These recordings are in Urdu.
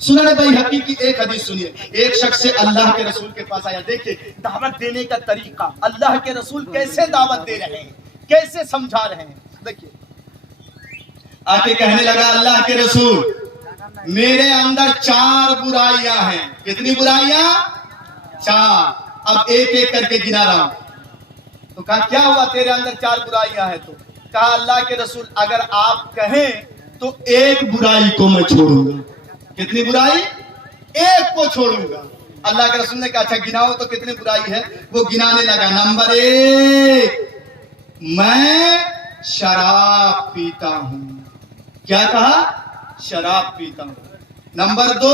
سنن بیہقی کی ایک حدیث سنیے. ایک شخص سے اللہ کے رسول کے پاس آیا. دیکھیں دعوت دینے کا طریقہ, اللہ کے رسول کیسے دعوت دے رہے ہیں, کیسے سمجھا رہے ہیں. دیکھیے آ کے کہنے لگا اللہ کے رسول میرے اندر 4 برائیاں ہیں. کتنی برائیاں؟ 4. اب ایک ایک کر کے گنا رہا ہوں. تو کہا کیا ہوا تیرے اندر 4 برائیاں ہیں؟ تو کہا اللہ کے رسول اگر آپ کہیں تو ایک برائی کو میں چھوڑوں گا. کتنی برائی؟ ایک کو چھوڑوں گا. اللہ کے رسول نے کہا اچھا گناؤ تو کتنی برائی ہے. وہ گنانے لگا. نمبر 1 میں شراب پیتا ہوں. کیا کہا؟ شراب پیتا ہوں. نمبر 2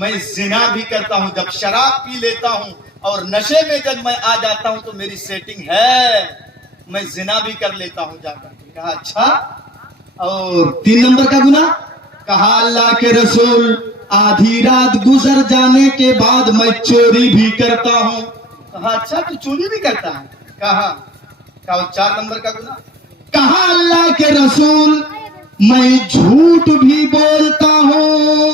میں زنا بھی کرتا ہوں. جب شراب پی لیتا ہوں اور نشے میں جب میں آ جاتا ہوں تو میری سیٹنگ ہے, میں زنا بھی کر لیتا ہوں جا کر. کہا اچھا اور 3 نمبر کا گناہ؟ کہا اللہ کے رسول آدھی رات گزر جانے کے بعد میں چوری بھی کرتا ہوں. کہا اچھا تو چوری بھی کرتا ہے؟ کہا 4 نمبر کا گناہ؟ کہا اللہ کے رسول میں جھوٹ بھی بولتا ہوں.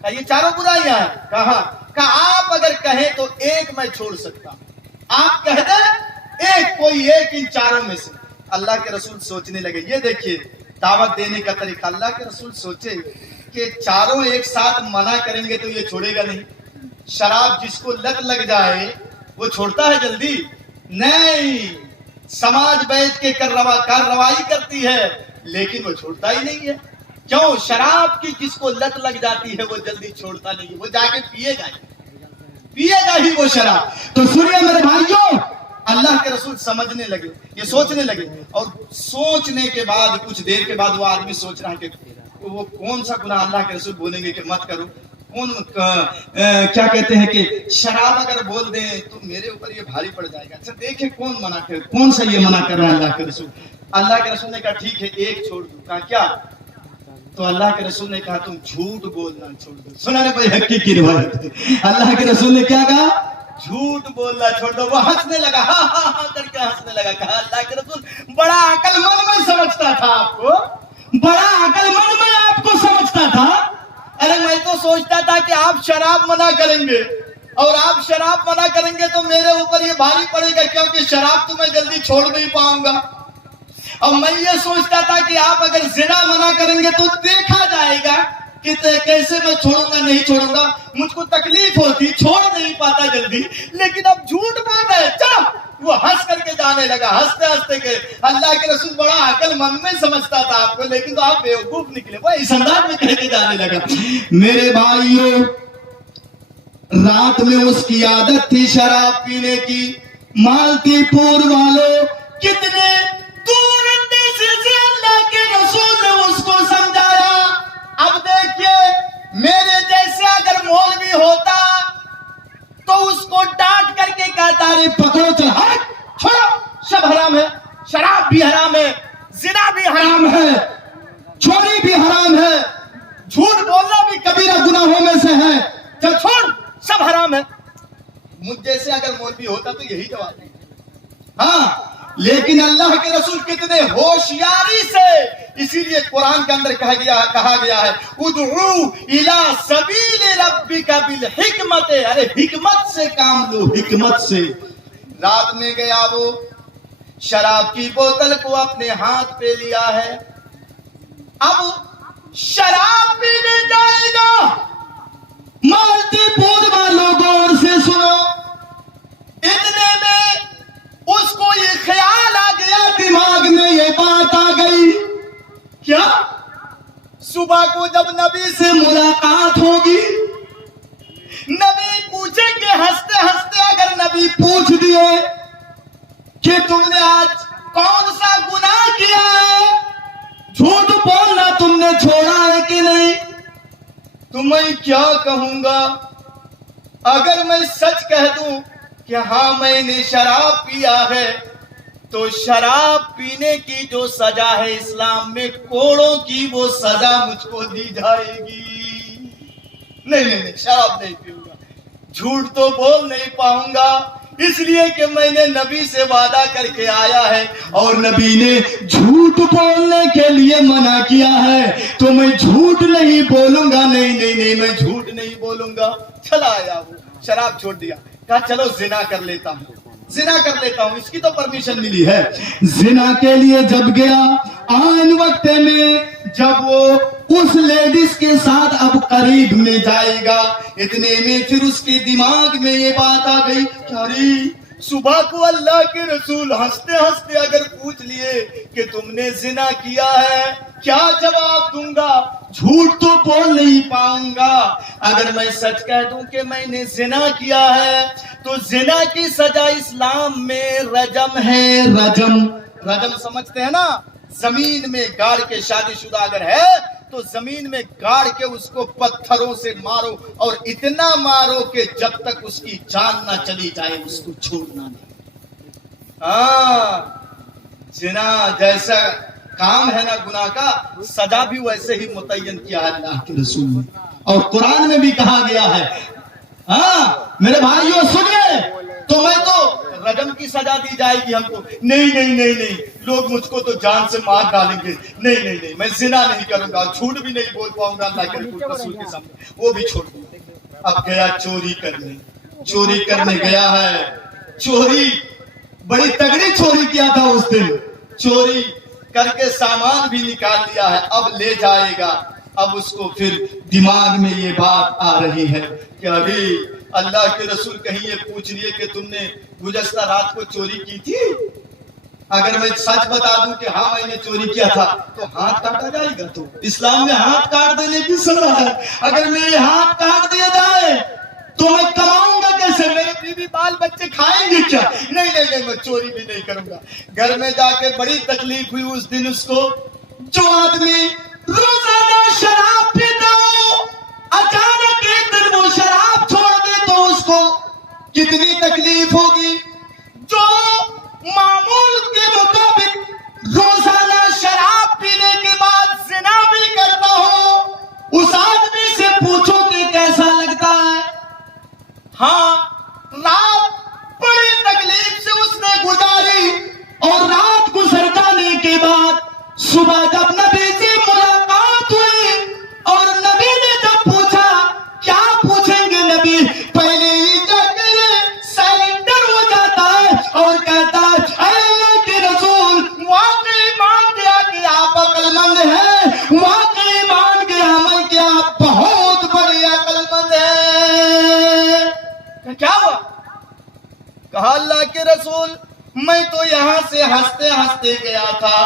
کہا یہ 4 برائیاں ہیں. کہا آپ اگر کہیں تو ایک میں چھوڑ سکتا ہوں. آپ کہہ دیں ایک, کوئی ایک ان 4 میں سے. اللہ کے رسول سوچنے لگے. یہ دیکھیے دعوت دینے کا طریقہ. اللہ کے رسول سوچے کہ 4 ایک ساتھ منع کریں گے تو یہ چھوڑے گا نہیں. شراب جس کو لت لگ جائے وہ چھوڑتا ہے جلدی؟ نہیں. سماج بیٹھ کے کارروائی کرتی ہے لیکن وہ چھوڑتا ہی نہیں ہے. کیوں؟ شراب کی جس کو لت لگ جاتی ہے وہ جلدی چھوڑتا نہیں ہے, وہ جا کے پیے گا ہی وہ شراب. تو سنیے میرے بھائیوں, اللہ کے رسول سمجھنے لگے, یہ سوچنے لگے. اور سوچنے کے بعد کچھ دیر کے بعد وہ آدمی سوچ رہا کہ وہ کون سا گناہ اللہ کے رسول بولیں گے کہ مت کرو. کیا کہتے ہیں کہ شراب اگر بول دیں تو میرے اوپر یہ بھاری پڑ جائے گا. اچھا دیکھیں کون منع کر, کون سا یہ منع کر رہا ہے اللہ کے رسول. اللہ کے رسول نے کہا ٹھیک ہے ایک چھوڑ دوں. کہا کیا؟ تو اللہ کے رسول نے کہا تم جھوٹ بولنا چھوڑ دو. سنن بیہقی کی روایت ہے. اللہ کے رسول نے کیا کہا؟ جھوٹ بولنا چھوڑ دو. وہ ہنسنے لگا, ہاں ہاں ہاں کر کے ہنسنے لگا. کہا اللہ کے رسول بڑا عقل مند میں سمجھتا تھا آپ کو, بڑا عقل مند میں آپ کو سمجھتا تھا. ارے میں تو سوچتا تھا کہ آپ شراب منع کریں گے, اور آپ شراب منع کریں گے تو میرے اوپر یہ بھاری پڑے گا کیونکہ شراب تو میں جلدی چھوڑ نہیں پاؤں گا. اور میں یہ سوچتا تھا کہ آپ اگر زنا منع کریں گے تو دیکھا جائے گا کہ کیسے میں چھوڑوں گا نہیں چھوڑوں گا. مجھ کو تکلیف ہوتی, چھوڑ نہیں پاتا جلدی, لیکن اب جھوٹ بول رہے. چلو وہ ہنس کر کے جانے لگا, ہنستے ہنستے کے. اللہ کے رسول بڑا عقل مند میں سمجھتا تھا آپ کو, لیکن تو آپ بیوقوف نکلے. وہ اس انداز میں کہہ کے جانے لگا. میرے بھائیوں رات میں اس کی عادت تھی شراب پینے کی. مالتی پور والوں کتنے دور اندیشے سے اللہ کے رسول نے اس کو سمجھایا. اب دیکھیے میرے جیسے اگر مولوی ہوتا تو اس کو ڈانٹ کر کے کہتا ارے پکڑو چل ہٹ چھوڑو, سب حرام ہے, شراب بھی حرام ہے, زنا بھی حرام ہے, چوری بھی حرام ہے, جھوٹ بولنا بھی کبیرہ گناہوں میں سے ہے, چل چھوڑ سب حرام ہے. مجھ جیسے اگر مولوی ہوتا تو یہی جواب ہے. ہاں لیکن اللہ کے رسول کتنے ہوشیاری سے, اسی لیے قرآن کے اندر کہا گیا ہے ادعو الی سبیل ربک بالحکمت. ارے حکمت سے کام لو, حکمت سے. رات میں گیا وہ شراب کی بوتل کو اپنے ہاتھ پہ لیا ہے. اب شراب پینے جائے گا. مالتی پور والوں غور سے سنو, اتنے میں اس کو یہ خیال آ گیا, دماغ میں یہ بات آ گئی, کیا صبح کو جب نبی سے ملاقات ہوگی, نبی پوچھیں گے ہنستے ہنستے, اگر نبی پوچھ دیے کہ تم نے آج کون سا گناہ کیا ہے, جھوٹ بولنا تم نے چھوڑا ہے کہ نہیں, تو میں کیا کہوں گا؟ اگر میں سچ کہہ دوں کہ ہاں میں نے شراب پیا ہے تو شراب پینے کی جو سزا ہے اسلام میں کوڑوں کی, وہ سزا مجھ کو دی جائے گی. نہیں شراب نہیں پیوں گا. جھوٹ تو بول نہیں پاؤں گا اس لیے کہ میں نے نبی سے وعدہ کر کے آیا ہے اور نبی نے جھوٹ بولنے کے لیے منع کیا ہے، تو میں جھوٹ نہیں بولوں گا، نہیں میں جھوٹ نہیں بولوں گا۔ چلا آیا وہ، شراب چھوڑ دیا، کہا چلو زنا کر لیتا ہوں، اس کی تو پرمیشن ملی ہے۔ زنا کے لیے جب گیا، آن وقت میں جب وہ اس لیڈیز کے ساتھ اب قریب میں جائے گا، اتنے میں پھر اس کے دماغ میں یہ بات آ گئی کہ ارے صبح کو اللہ کے رسول ہنستے ہنستے اگر پوچھ لیے کہ تم نے زنا کیا ہے، کیا جواب دوں گا؟ جھوٹ تو بول نہیں پاؤں گا۔ اگر میں سچ کہہ دوں کہ میں نے زنا کیا ہے تو زنا کی سزا اسلام میں رجم ہے۔ رجم سمجھتے ہیں نا؟ زمین میں گاڑ کے، شادی شدہ اگر ہے تو زمین میں گاڑ کے اس کو پتھروں سے مارو، اور اتنا مارو کہ جب تک اس کی جان نہ چلی جائے اس کو چھوڑنا نہیں۔ زنا جیسا کام ہے نا گناہ کا، سزا بھی ویسے ہی متعین کیا ہے اللہ کے رسول نے، اور قرآن میں بھی کہا گیا ہے۔ میرے بھائیوں سنیے، تو میں تو رجم کی سزا دی جائے گی ہم کو، نہیں لوگ مجھ کو تو جان سے مار ڈالیں گے، نہیں میں زنا نہیں کروں گا، جھوٹ بھی نہیں بول پاؤں گا اللہ کے رسول کے سامنے، وہ بھی چھوڑ دوں۔ اب گیا چوری کرنے گیا ہے، چوری بڑی تگڑی چوری کیا تھا اس دن، چوری کر کے سامان بھی نکال لیا ہے، اب لے جائے گا۔ اب اس کو پھر دماغ میں یہ بات آ رہی ہے کہ ابھی اللہ کے رسول کہیں یہ پوچھ لیے کہ تم نے گزشتہ رات کو چوری کی تھی، اگر میں سچ بتا دوں کہ ہاں میں نے چوری کیا تھا تو ہاتھ کاٹا جائے گا۔ تو اسلام میں ہاتھ کاٹ دینے کی سزا ہے، اگر میرے ہاتھ کاٹ دیا جائے تو میں کماؤں گا کیسے؟ میرے بیوی بال بچے کھائیں گے کیا؟ نہیں میں چوری بھی نہیں کروں گا۔ گھر میں جا کے بڑی تکلیف ہوئی اس دن اس کو۔ جو آدمی روزانہ شراب پیتا ہو، اچانک ایک دن وہ شراب چھوڑ دے تو اس کو کتنی تکلیف ہوگی۔ جو معمول کے مطابق روزانہ شراب پینے کے بعد زنا بھی کرتا ہو، اس آدمی سے پوچھو کہ کیسا لگتا ہے۔ رات بڑی تکلیف سے اس نے گزاری، اور رات گزر جانے کے بعد صبح جب نبی سے ملاقات ہوئی اور نبی نے جب پوچھا، کیا پوچھیں گے نبی؟ پہلے ہی جا کے سائلنڈر ہو جاتا ہے اور کہتا ہے اے اللہ کے رسول، واقعی مان گیا کہ آپ عقل مند ہیں، واقعی مان گیا میں کہ آپ بہت بڑے عقل مند ہیں۔ کیا ہوا؟ کہا اللہ کے رسول میں تو یہاں سے ہنستے ہنستے گیا تھا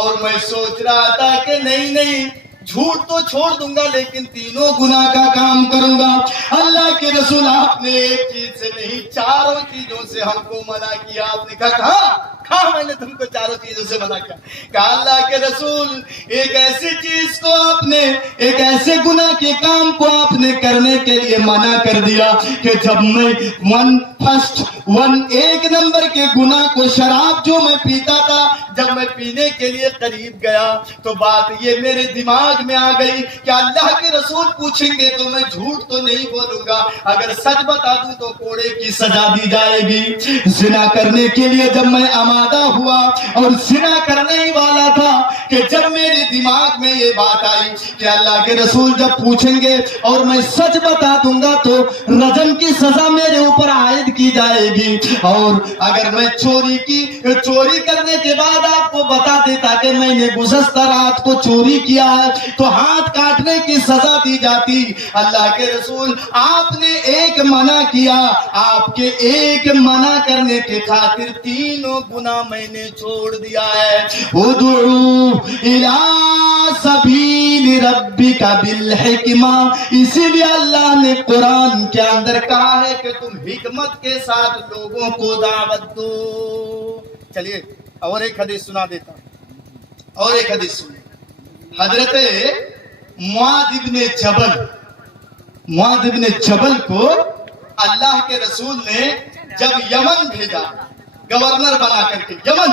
اور میں سوچ رہا تھا کہ نہیں جھوٹ تو چھوڑ دوں گا لیکن تینوں گناہ کا کام کروں گا۔ اللہ کے رسول آپ نے ایک چیز سے نہیں، چاروں چیزوں سے ہم کو منع کیا۔ آپ نے کہا میں نے تم کو چاروں چیزوں سے منع کیا۔ کہا اللہ کے رسول ایک ایسی چیز کو آپ نے، ایک ایسے گناہ کے کام کو آپ نے کرنے کے لیے منع کر دیا کہ جب میں ایک نمبر کے گناہ کو، شراب جو میں پیتا تھا، جب میں پینے کے لیے قریب گیا تو بات یہ میرے دماغ میں آ گئی کہ اللہ کے رسول پوچھیں گے تو میں جھوٹ تو نہیں بولوں گا، اگر سچ بتا دوں تو کوڑے کی سزا دی جائے گی۔ زنا کرنے کے لیے جب میں آمادہ ہوا اور زنا کرنے ہی والا تھا کہ جب میرے دماغ میں یہ بات آئی کہ اللہ کے رسول جب پوچھیں گے اور میں سچ بتا دوں گا تو رجم کی سزا میرے اوپر عائد کی جائے گی، اور اگر میں چوری کرنے کے بعد آپ کو بتا دیتا کہ میں نے گزشتہ رات کو چوری کیا ہے تو ہاتھ کاٹنے کی سزا دی جاتی۔ اللہ کے رسول آپ نے ایک منع کیا، آپ کے ایک منع کرنے کے خاطر تینوں گناہ میں نے چھوڑ دیا ہے۔ ادعو الی سبیل ربک بالحکمہ، اسی لیے اللہ نے قرآن کے اندر کہا ہے کہ تم حکمت کے ساتھ لوگوں کو دعوت دو۔ چلیے اور ایک حدیث سنا دیتا ہوں، اور ایک حدیث سنیں۔ حضرت معاذ ابن جبل کو اللہ کے رسول نے جب یمن بھیجا گورنر بنا کر کے یمن،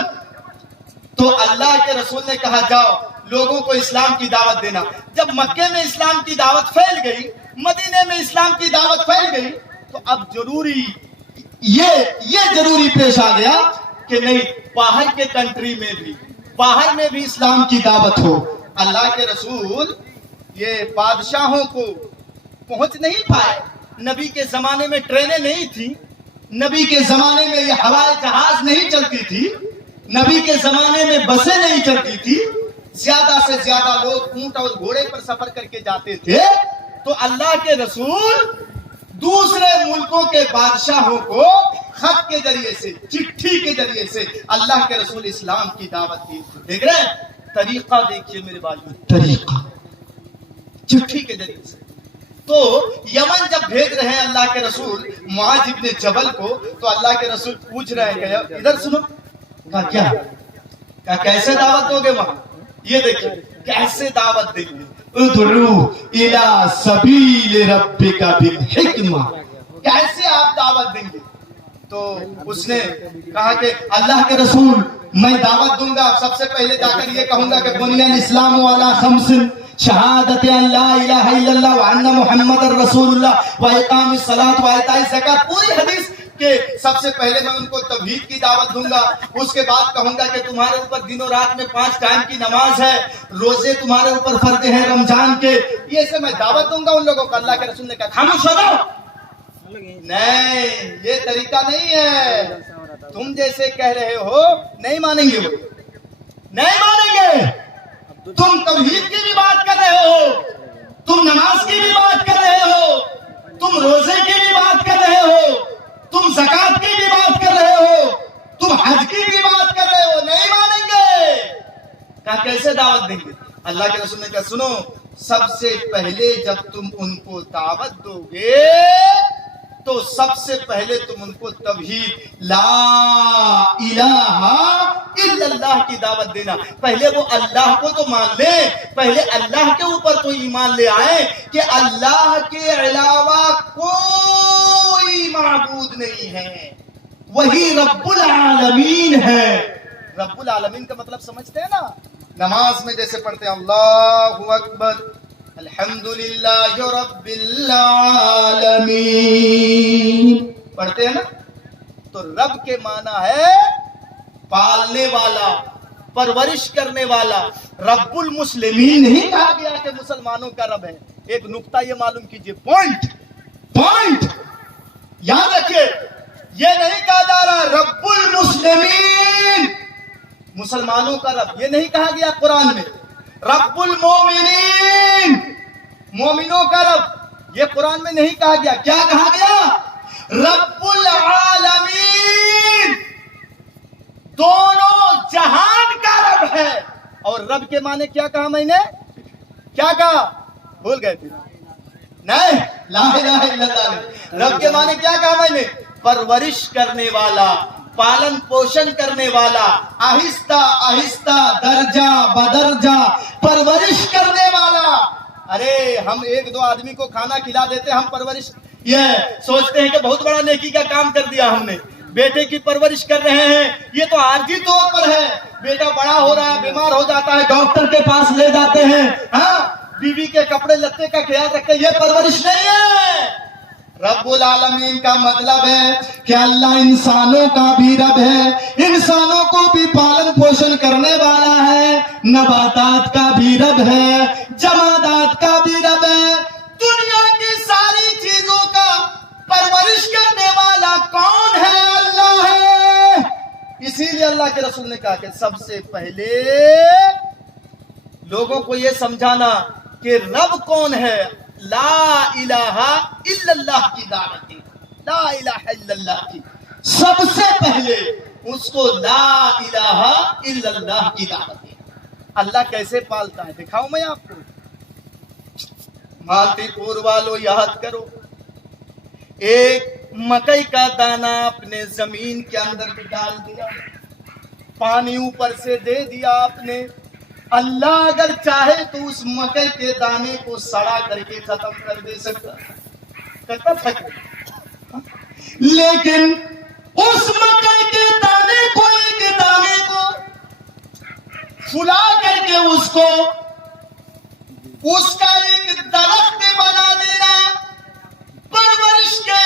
تو اللہ کے رسول نے کہا جاؤ لوگوں کو اسلام کی دعوت دینا۔ جب مکے میں اسلام کی دعوت پھیل گئی، مدینے میں اسلام کی دعوت پھیل گئی، تو اب ضروری یہ ضروری پیش آ گیا کہ نہیں باہر کے کنٹری میں بھی باہر میں بھی اسلام کی دعوت ہو. اللہ کے رسول یہ بادشاہوں کو پہنچ نہیں پائے. نبی کے زمانے میں ٹرینیں نہیں تھی, نبی کے زمانے میں یہ ہوائی جہاز نہیں چلتی تھی, نبی کے زمانے میں بسیں نہیں چلتی تھی. زیادہ سے زیادہ لوگ اونٹ اور گھوڑے پر سفر کر کے جاتے تھے. تو اللہ کے رسول دوسرے ملکوں کے بادشاہوں کو خط کے ذریعے سے, چٹھی کے ذریعے سے اللہ کے رسول اسلام کی دعوت دی. دیکھ رہے ہیں طریقہ, دیکھیے میرے بھائیو, طریقہ چٹھی کے ذریعے سے. تو یمن جب بھیج رہے ہیں اللہ کے رسول معاذ ابن جبل کو, تو اللہ کے رسول پوچھ رہے ہیں کہ ادھر سنو, کیا کیسے دعوت دو گے وہاں؟ یہ دیکھیں کیسے دعوت دیں گے. ادعو الی سبیل ربک بالحکمہ, کیسے آپ دعوت دیں گے؟ تو اس نے کہا کہ اللہ کے رسول میں دعوت دوں گا, سب سے پہلے جا کر یہ کہوں گا کہ بنی الاسلام علی خمس, شہادت ان لا الہ الا اللہ وان محمد رسول اللہ واقام الصلاۃ وایتاء الزکات. پوری حدیث کہ سب سے پہلے میں ان کو توحید کی دعوت دوں گا, اس کے بعد کہوں گا کہ تمہارے اوپر دن و رات میں 5 ٹائم کی نماز ہے, روزے تمہارے اوپر فرض ہیں رمضان کے, یہ سے میں دعوت دوں گا ان لوگوں کو. اللہ کے رسول نے کہا خاموش ہو جاؤ, نہیں یہ طریقہ نہیں ہے, تم جیسے کہہ رہے ہو نہیں مانیں گے, وہ نہیں مانیں گے. تم توحید کی بھی بات کر رہے ہو, تم نماز کی بھی بات کر رہے ہو, تم روزے کی بھی بات کر رہے ہو, تم زکات کی بھی بات کر رہے ہو, تم حج کی بھی بات کر رہے ہو, نہیں مانیں گے. کہا کیسے دعوت دیں گے؟ اللہ کے رسول نے کہا سنو, سب سے پہلے جب تم ان کو دعوت دو گے تو سب سے پہلے تم ان کو توحید لا الہ الا اللہ کی دعوت دینا. پہلے وہ اللہ کو تو مان لیں, پہلے اللہ کے اوپر تو ایمان لے آئے کہ اللہ کے علاوہ کوئی معبود نہیں ہے, وہی رب العالمین ہے. رب العالمین کا مطلب سمجھتے ہیں نا, نماز میں جیسے پڑھتے ہیں اللہ اکبر الحمدللہ رب العالمین پڑھتے ہیں نا, تو رب کے معنی ہے پالنے والا, پرورش کرنے والا. رب المسلمین نہیں کہا گیا کہ مسلمانوں کا رب ہے. ایک نقطہ یہ معلوم کیجئے, پوائنٹ یاد رکھیے, یہ نہیں کہا جا رہا رب المسلمین مسلمانوں کا رب, یہ نہیں کہا گیا قرآن میں. رب المومنین مومنوں کا رب, یہ قرآن میں نہیں کہا گیا. کیا کہا گیا؟ رب العالمین, دونوں جہان کا رب ہے. اور رب کے معنی کیا کہا میں نے, کیا کہا بھول گئے تھے؟ نہیں, لا الہ الا اللہ. رب کے معنی کیا کہا میں نے؟ پرورش کرنے والا, پالن پوشن کرنے والا, آہستہ آہستہ درجہ بدرجہ پرورش کرنے والا. ارے ہم 1-2 آدمی کو کھانا کھلا دیتے, ہم پرورش یہ سوچتے ہیں کہ بہت بڑا نیکی کا کام کر دیا ہم نے. بیٹے کی پرورش کر رہے ہیں, یہ تو عارضی طور پر ہے. بیٹا بڑا ہو رہا ہے, بیمار ہو جاتا ہے, ڈاکٹر کے پاس لے جاتے ہیں, ہاں بیوی کے کپڑے لتے کا خیال رکھتے ہیں, یہ پرورش نہیں ہے. رب العالمین کا مطلب ہے کہ اللہ انسانوں کا بھی رب ہے, انسانوں کو بھی پالن پوشن کرنے والا ہے, نباتات کا بھی رب ہے, جمادات کا بھی رب ہے. دنیا کی ساری چیزوں کا پرورش کرنے والا کون ہے؟ اللہ ہے. اسی لیے اللہ کے رسول نے کہا کہ سب سے پہلے لوگوں کو یہ سمجھانا کہ رب کون ہے. لا الہ الا اللہ کی دعوت دی, لا الہ الا اللہ کی, سب سے پہلے اس کو لا الہ الا اللہ کی دعوت دی. اللہ کیسے پالتا ہے دکھاؤں میں آپ کو. مالتی پور والو یاد کرو, ایک مکئی کا دانہ اپنے زمین کے اندر بھی ڈال دیا, پانی اوپر سے دے دیا آپ نے. اللہ اگر چاہے تو اس مکئی کے دانے کو سڑا کر کے ختم کر دے سکتا, لیکن اس مکئی کے دانے کو, ایک دانے کو پھلا کر کے اس کو اس کا ایک درخت بنا دینا, پرورش کے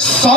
100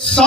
100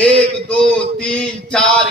1 2 3 4